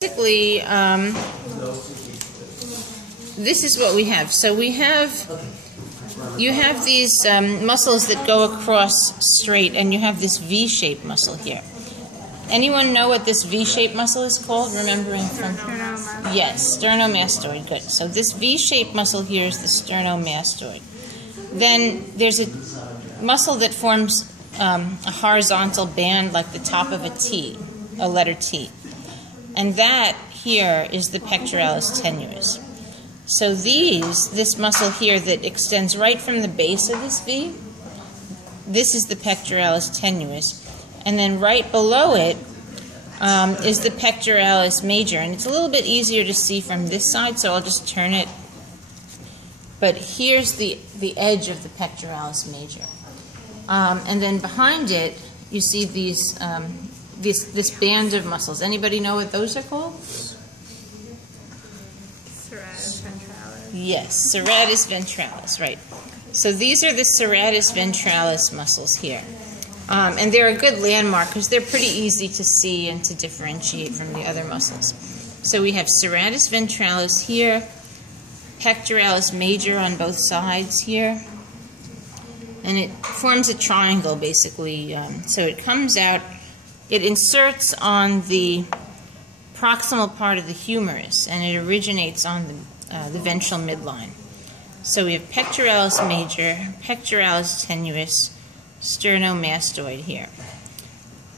Basically, this is what we have. So you have these muscles that go across straight, and you have this V-shaped muscle here. Anyone know what this V-shaped muscle is called? Remembering from? Sternomastoid. Yes, sternomastoid. Good. So this V-shaped muscle here is the sternomastoid. Then there's a muscle that forms a horizontal band like the top of a T, a letter T. And that here is the pectoralis tenuous. So this muscle here that extends right from the base of this V, this is the pectoralis tenuous. And then right below it is the pectoralis major. And it's a little bit easier to see from this side, so I'll just turn it. But here's the edge of the pectoralis major. And then behind it, you see these this band of muscles. Anybody know what those are called? Serratus ventralis. Yes, serratus ventralis, right. So these are the serratus ventralis muscles here. And they're a good landmark because they're pretty easy to see and to differentiate from the other muscles. So we have serratus ventralis here, pectoralis major on both sides here, and it forms a triangle basically. So it comes out, it inserts on the proximal part of the humerus, and it originates on the ventral midline. So we have pectoralis major, pectoralis tenuous, sternomastoid here.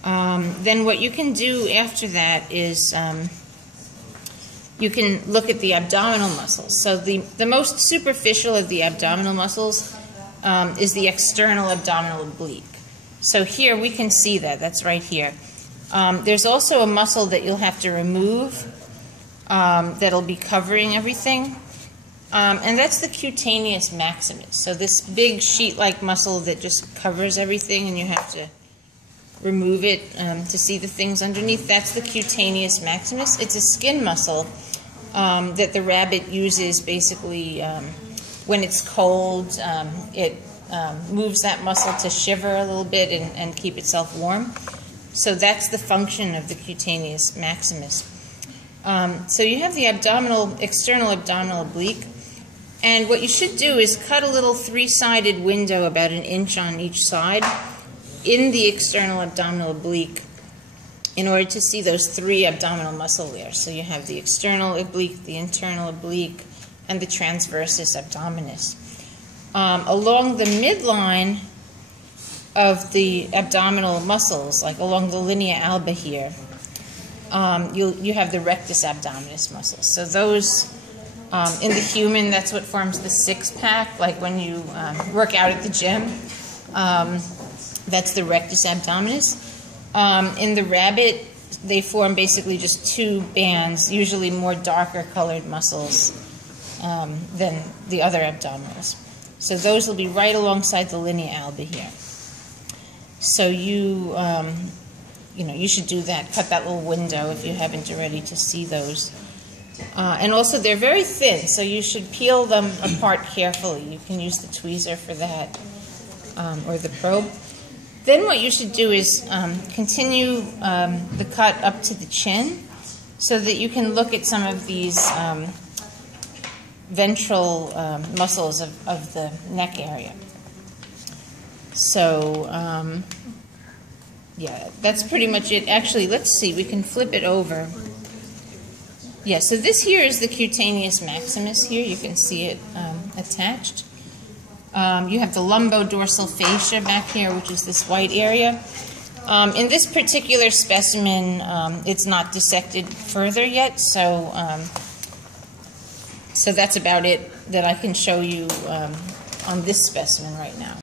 Then what you can do after that is you can look at the abdominal muscles. So the most superficial of the abdominal muscles is the external abdominal oblique. So here we can see that. That's right here. There's also a muscle that you'll have to remove that'll be covering everything. And that's the Cutaneous Maximus. So this big sheet-like muscle that just covers everything, and you have to remove it to see the things underneath. That's the Cutaneous Maximus. It's a skin muscle that the rabbit uses basically when it's cold. It moves that muscle to shiver a little bit and keep itself warm. So that's the function of the Cutaneous Maximus. So you have the external abdominal oblique. And what you should do is cut a little three-sided window about 1 inch on each side in the external abdominal oblique in order to see those 3 abdominal muscle layers. So you have the external oblique, the internal oblique, and the transversus abdominis. Along the midline of the abdominal muscles, like along the linea alba here, you have the rectus abdominis muscles. So those, in the human, that's what forms the six-pack, like when you work out at the gym. That's the rectus abdominis. In the rabbit, they form basically just 2 bands, usually more darker colored muscles than the other abdominals. So those will be right alongside the linea alba here. So you should do that. Cut that little window if you haven't already to see those. And also they're very thin, so you should peel them apart carefully. You can use the tweezer for that, or the probe. Then what you should do is continue the cut up to the chin so that you can look at some of these ventral muscles of the neck area. So, yeah, that's pretty much it. Actually, let's see, we can flip it over. Yeah, so this here is the Cutaneous Maximus here. You can see it attached. You have the lumbodorsal fascia back here, which is this white area. In this particular specimen, it's not dissected further yet, so that's about it that I can show you on this specimen right now.